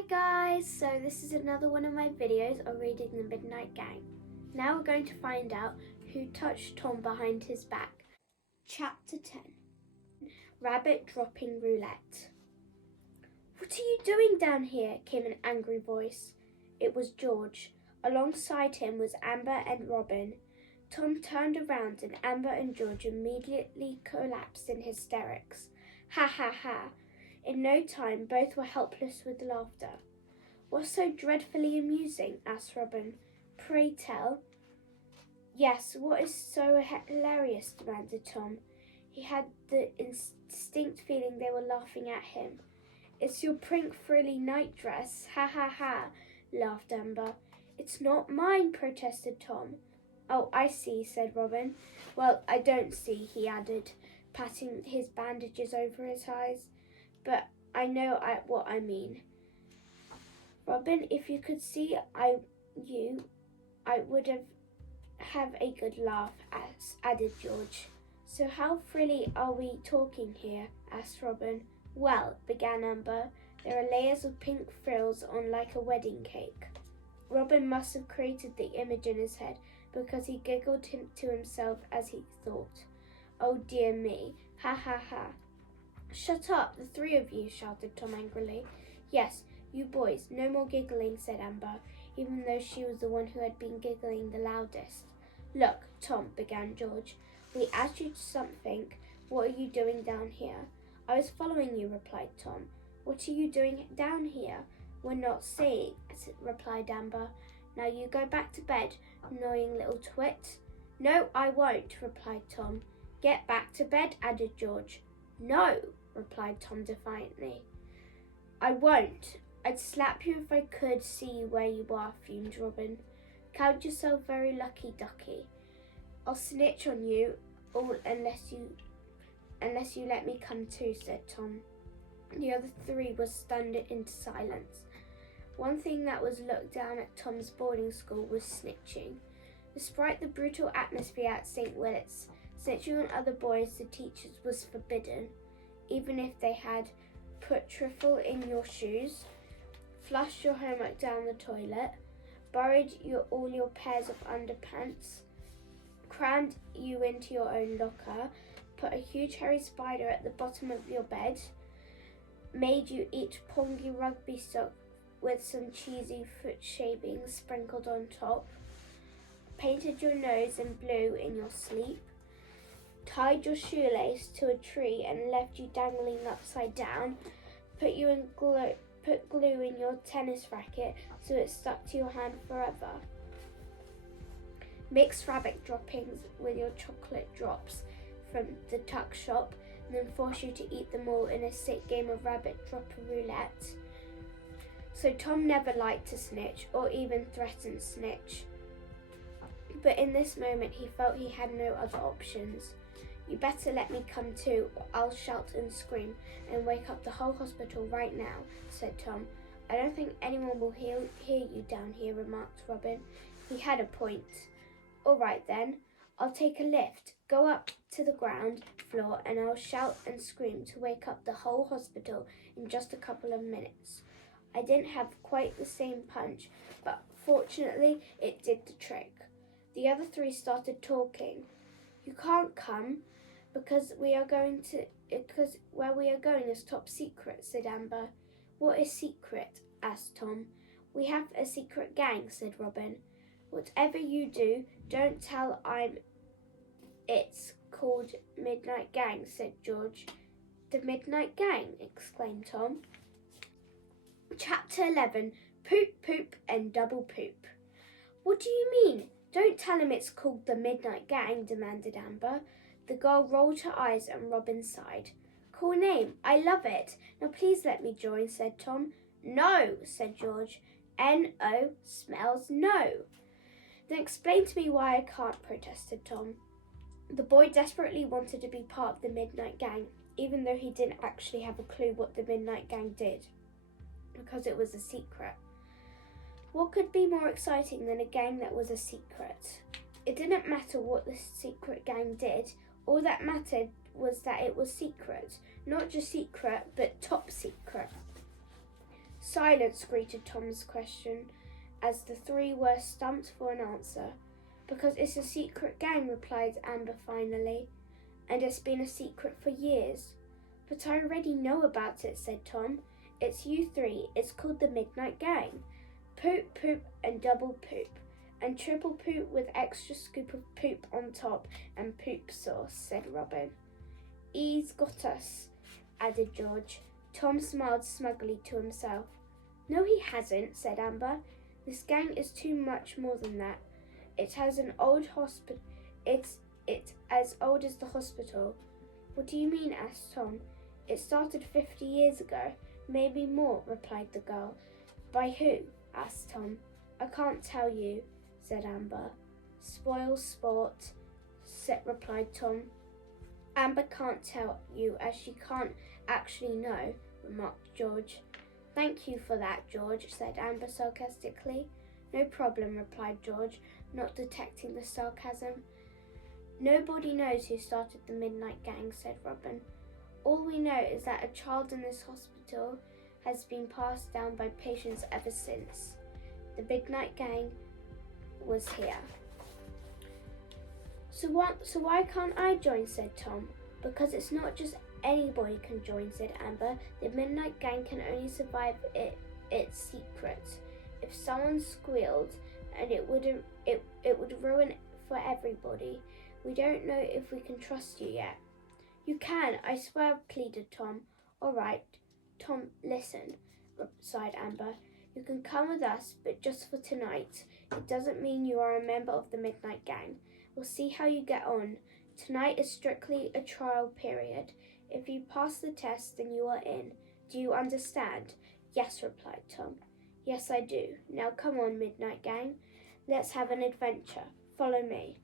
Hi guys, so this is another one of my videos of reading The Midnight Gang. Now we're going to find out who touched Tom behind his back. Chapter 10. Rabbit Dropping Roulette. "What are you doing down here?" came an angry voice. It was George. Alongside him was Amber and Robin. Tom turned around and Amber and George immediately collapsed in hysterics. Ha ha ha. In no time, both were helpless with laughter. "What's so dreadfully amusing?" asked Robin. "Pray tell." "Yes, what is so hilarious?" demanded Tom. He had the distinct feeling they were laughing at him. "It's your pink frilly nightdress. Ha ha ha," laughed Amber. "It's not mine," protested Tom. "Oh, I see," said Robin. "Well, I don't see," he added, patting his bandages over his eyes. "But I know what I mean. Robin, if you could see I would have a good laugh," added George. "So how frilly are we talking here?" asked Robin. "Well," began Amber, "there are layers of pink frills on like a wedding cake." Robin must have created the image in his head because he giggled to himself as he thought, "Oh dear me, ha ha ha." "Shut up, the three of you," shouted Tom angrily. "Yes, you boys, no more giggling," said Amber, even though she was the one who had been giggling the loudest. "Look, Tom," began George, "we asked you something. What are you doing down here?" "I was following you," replied Tom. "What are you doing down here?" "We're not seeing," replied Amber. "Now you go back to bed, annoying little twit." "No, I won't," replied Tom. "Get back to bed," added George. "No," replied Tom defiantly. "I won't. I'd slap you if I could see where you are," fumed Robin. "Count yourself very lucky, ducky. I'll snitch on you all unless you let me come too," said Tom. The other three were stunned into silence. One thing that was looked down at Tom's boarding school was snitching. Despite the brutal atmosphere at St. Willet's, snitching on other boys to teachers was forbidden, even if they had put trifle in your shoes, flushed your homework down the toilet, borrowed all your pairs of underpants, crammed you into your own locker, put a huge hairy spider at the bottom of your bed, made you eat pongy rugby sock with some cheesy foot shavings sprinkled on top, painted your nose in blue in your sleep, tied your shoelace to a tree and left you dangling upside down, put glue in your tennis racket so it stuck to your hand forever, mixed rabbit droppings with your chocolate drops from the tuck shop, and then force you to eat them all in a sick game of rabbit dropper roulette. So Tom never liked to snitch or even threaten snitch. But in this moment he felt he had no other options. "You better let me come too, or I'll shout and scream and wake up the whole hospital right now," said Tom. "I don't think anyone will hear you down here," remarked Robin. He had a point. "All right then, I'll take a lift, go up to the ground floor, and I'll shout and scream to wake up the whole hospital in just a couple of minutes." I didn't have quite the same punch, but fortunately it did the trick. The other three started talking. "You can't come because where we are going is top secret," said Amber. "What is secret?" asked Tom. "We have a secret gang," said Robin. "Whatever you do, don't tell it's called Midnight Gang," said George. "The Midnight Gang?" exclaimed Tom. Chapter 11. Poop, Poop and Double Poop. "What do you mean? Don't tell him it's called the Midnight Gang," demanded Amber. The girl rolled her eyes and Robin sighed. "Cool name. I love it. Now please let me join," said Tom. "No," said George. "N-O smells no." "Then explain to me why I can't," protested Tom. The boy desperately wanted to be part of the Midnight Gang, even though he didn't actually have a clue what the Midnight Gang did, because it was a secret. What could be more exciting than a gang that was a secret? It didn't matter what the secret gang did. All that mattered was that it was secret. Not just secret, but top secret. Silence, greeted Tom's question, as the three were stumped for an answer. Because it's a secret gang, replied Amber finally, and it's been a secret for years. But I already know about it, said Tom. It's you three. It's called the Midnight Gang. Poop, poop, and double poop. And triple poop with extra scoop of poop on top and poop sauce, said Robin. He's got us, added George. Tom smiled smugly to himself. No, he hasn't, said Amber. This gang is too much more than that. It has an old hospital. It's as old as the hospital. What do you mean? Asked Tom. It started 50 years ago, maybe more, replied the girl. By who? Asked Tom. I can't tell you, said Amber. Spoil sport, replied Tom. Amber can't tell you as she can't actually know, remarked George. Thank you for that, George, said Amber sarcastically. No problem, replied George, not detecting the sarcasm. Nobody knows who started the Midnight Gang, said Robin. All we know is that a child in this hospital has been passed down by patients ever since. The Midnight Gang was here. So why can't I join, said Tom. Because it's not just anybody can join, said Amber. The Midnight Gang can only survive its secret. If someone squealed, and it would ruin for everybody. We don't know if we can trust you yet. You can, I swear, pleaded Tom. All right, Tom, listen, sighed Amber. You can come with us, but just for tonight. It doesn't mean you are a member of the Midnight Gang. We'll see how you get on. Tonight is strictly a trial period. If you pass the test, then you are in. Do you understand? Yes, replied Tom. Yes, I do. Now come on, Midnight Gang. Let's have an adventure. Follow me.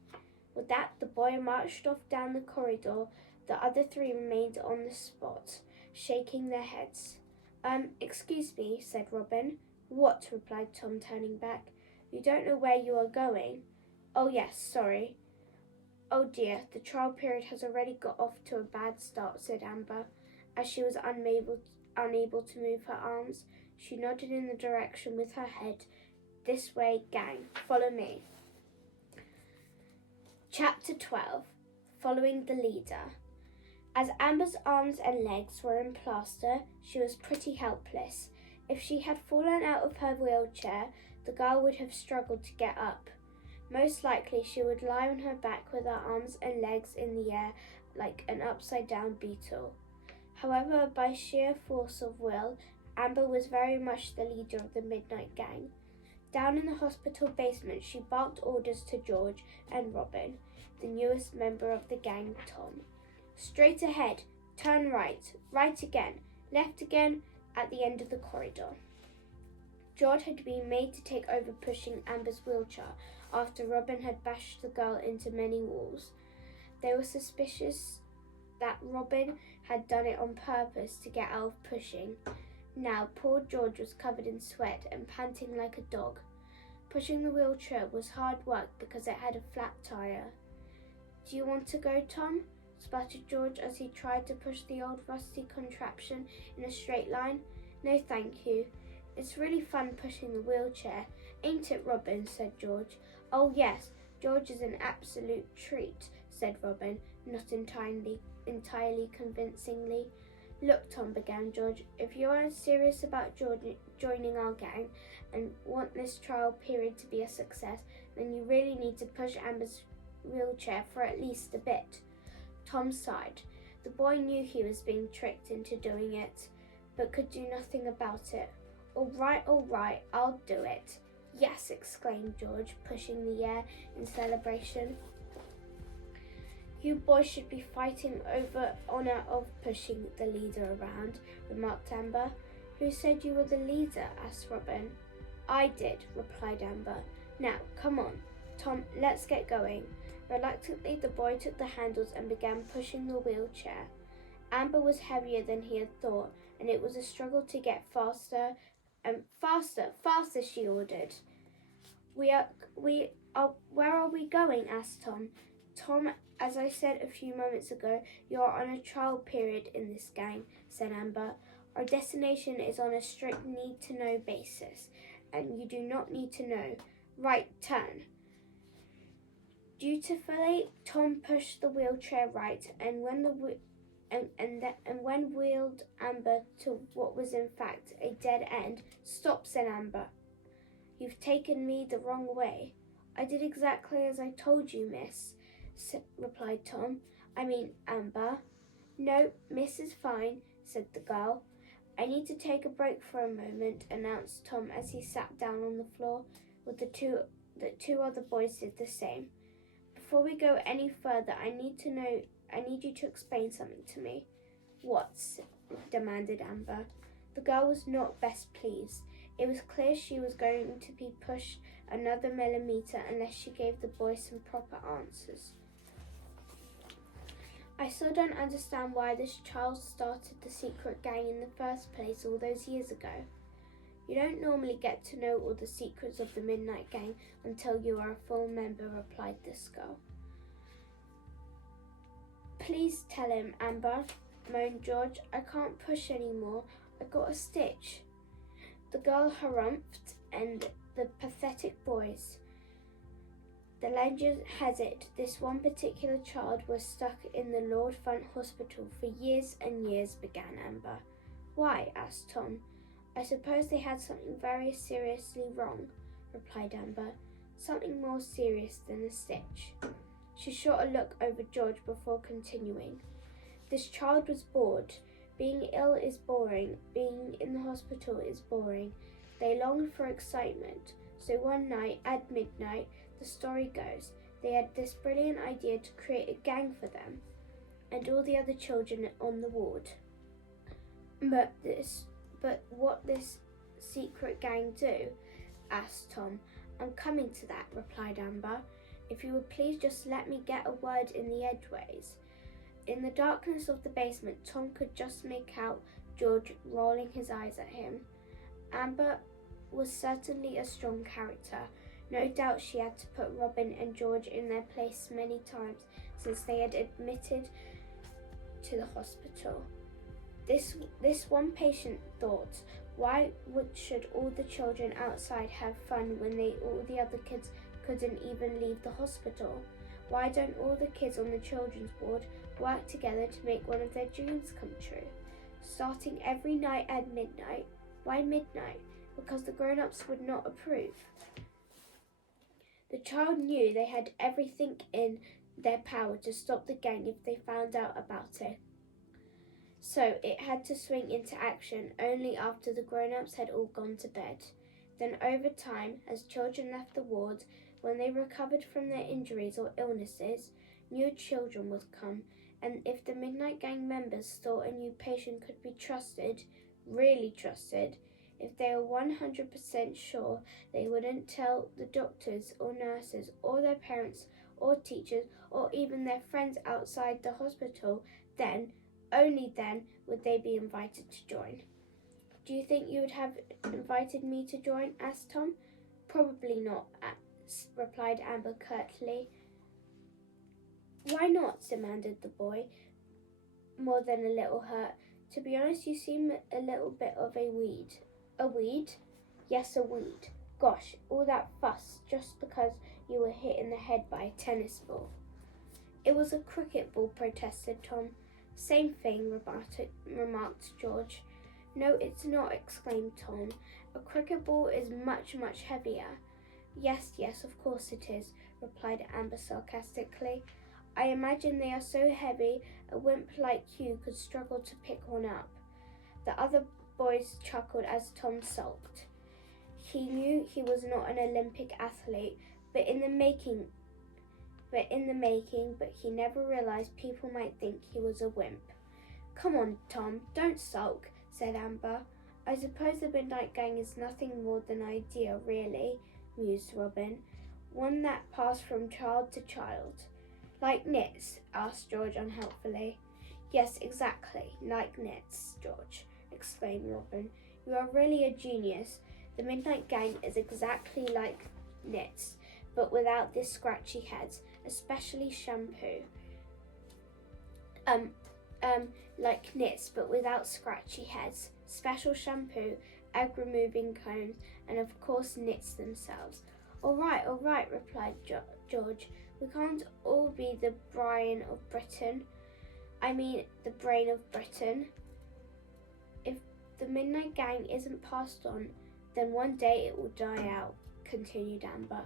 With that, the boy marched off down the corridor. The other three remained on the spot, shaking their heads. Excuse me, said Robin. What? Replied Tom, turning back. You don't know where you are going? Oh, yes, sorry. Oh dear, the trial period has already got off to a bad start, said Amber. As she was unable to move her arms, she nodded in the direction with her head. This way, gang. Follow me. Chapter 12. Following the Leader. As Amber's arms and legs were in plaster, she was pretty helpless. If she had fallen out of her wheelchair, the girl would have struggled to get up. Most likely she would lie on her back with her arms and legs in the air like an upside-down beetle. However, by sheer force of will, Amber was very much the leader of the Midnight Gang. Down in the hospital basement, she barked orders to George and Robin, the newest member of the gang, Tom. Straight ahead, turn right, right again, left again, at the end of the corridor. George had been made to take over pushing Amber's wheelchair after Robin had bashed the girl into many walls. They were suspicious that Robin had done it on purpose to get out of pushing. Now, poor George was covered in sweat and panting like a dog. Pushing the wheelchair was hard work because it had a flat tire. Do you want to go, Tom? Sputtered George as he tried to push the old rusty contraption in a straight line. No, thank you. It's really fun pushing the wheelchair, ain't it, Robin? Said George. Oh, yes, George is an absolute treat, said Robin, not entirely convincingly. Look, Tom, began George, if you are serious about joining our gang and want this trial period to be a success, then you really need to push Amber's wheelchair for at least a bit. Tom sighed. The boy knew he was being tricked into doing it, but could do nothing about it. All right, I'll do it. Yes, exclaimed George, pushing the air in celebration. You boys should be fighting over honour of pushing the leader around, remarked Amber. Who said you were the leader? Asked Robin. I did, replied Amber. Now, come on, Tom, let's get going. Reluctantly, the boy took the handles and began pushing the wheelchair. Amber was heavier than he had thought, and it was a struggle to get faster and faster, she ordered. Where are we going? Asked Tom. Tom, as I said a few moments ago, you are on a trial period in this gang, said Amber. Our destination is on a strict need-to-know basis, and you do not need to know. Right turn. Dutifully, Tom pushed the wheelchair right, and when wheeled Amber to what was in fact a dead end. Stop, said Amber. You've taken me the wrong way. I did exactly as I told you, miss, replied Tom. I mean, Amber. No, miss is fine, said the girl. I need to take a break for a moment, announced Tom as he sat down on the floor. With the two other boys did the same. Before we go any further, I need you to explain something to me. What? Demanded Amber. The girl was not best pleased. It was clear she was going to be pushed another millimeter unless she gave the boys some proper answers. I still don't understand why this child started the secret gang in the first place all those years ago. You don't normally get to know all the secrets of the Midnight Gang until you are a full member, replied this girl. Please tell him, Amber, moaned George. I can't push anymore. I got a stitch. The girl harumphed, and the pathetic boys. The legend has it this one particular child was stuck in the Lord Front Hospital for years and years, began Amber. Why? Asked Tom. I suppose they had something very seriously wrong, replied Amber. Something more serious than a stitch. She shot a look over George before continuing. This child was bored. Being ill is boring. Being in the hospital is boring. They longed for excitement. So one night, at midnight, the story goes, they had this brilliant idea to create a gang for them and all the other children on the ward. But what this secret gang do? Asked Tom. I'm coming to that, replied Amber. If you would please just let me get a word in the edgeways. In the darkness of the basement, Tom could just make out George rolling his eyes at him. Amber was certainly a strong character. No doubt she had to put Robin and George in their place many times since they had admitted to the hospital. This one patient thought, why should all the children outside have fun when all the other kids couldn't even leave the hospital? Why don't all the kids on the children's ward work together to make one of their dreams come true? Starting every night at midnight. Why midnight? Because the grown-ups would not approve. The child knew they had everything in their power to stop the gang if they found out about it. So it had to swing into action only after the grown-ups had all gone to bed. Then over time, as children left the ward, when they recovered from their injuries or illnesses, new children would come, and if the Midnight Gang members thought a new patient could be trusted, really trusted, if they were 100% sure they wouldn't tell the doctors or nurses or their parents or teachers or even their friends outside the hospital, then, only then, would they be invited to join. Do you think you would have invited me to join? Asked Tom. Probably not, replied Amber curtly. Why not? Demanded the boy, more than a little hurt. To be honest, you seem a little bit of a weed. A weed? Yes, a weed. Gosh, all that fuss just because you were hit in the head by a tennis ball. It was a cricket ball, protested Tom. Same thing, remarked George. No, it's not, exclaimed Tom. A cricket ball is much, much heavier. Yes, of course it is, replied Amber sarcastically. I imagine they are so heavy a wimp like you could struggle to pick one up. The other boys chuckled as Tom sulked. He knew he was not an Olympic athlete, but in the making, but he never realized people might think he was a wimp. Come on, Tom, don't sulk, said Amber. I suppose the Midnight Gang is nothing more than an idea, really, mused Robin. One that passed from child to child. Like knits? Asked George unhelpfully. Yes, exactly, like knits, George, exclaimed Robin. You are really a genius. The Midnight Gang is exactly like knits, but without this scratchy heads, especially shampoo. Like knits, but without scratchy heads. special shampoo, egg removing combs, and of course knits themselves. All right, replied George. We can't all be the Brian of Britain. The brain of Britain. If the Midnight Gang isn't passed on, then one day it will die out, continued Amber.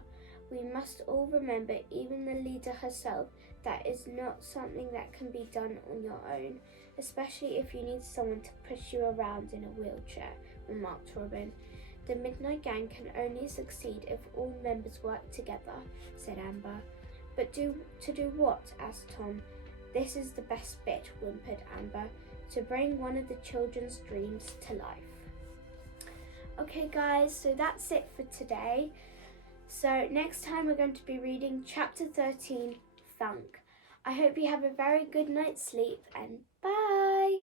We must all remember, even the leader herself, that is not something that can be done on your own, especially if you need someone to push you around in a wheelchair, remarked Robin. The Midnight Gang can only succeed if all members work together, said Amber. But to do what? Asked Tom. This is the best bit, whimpered Amber, to bring one of the children's dreams to life. Okay guys, so that's it for today. So next time we're going to be reading chapter 13, Funk. I hope you have a very good night's sleep, and bye!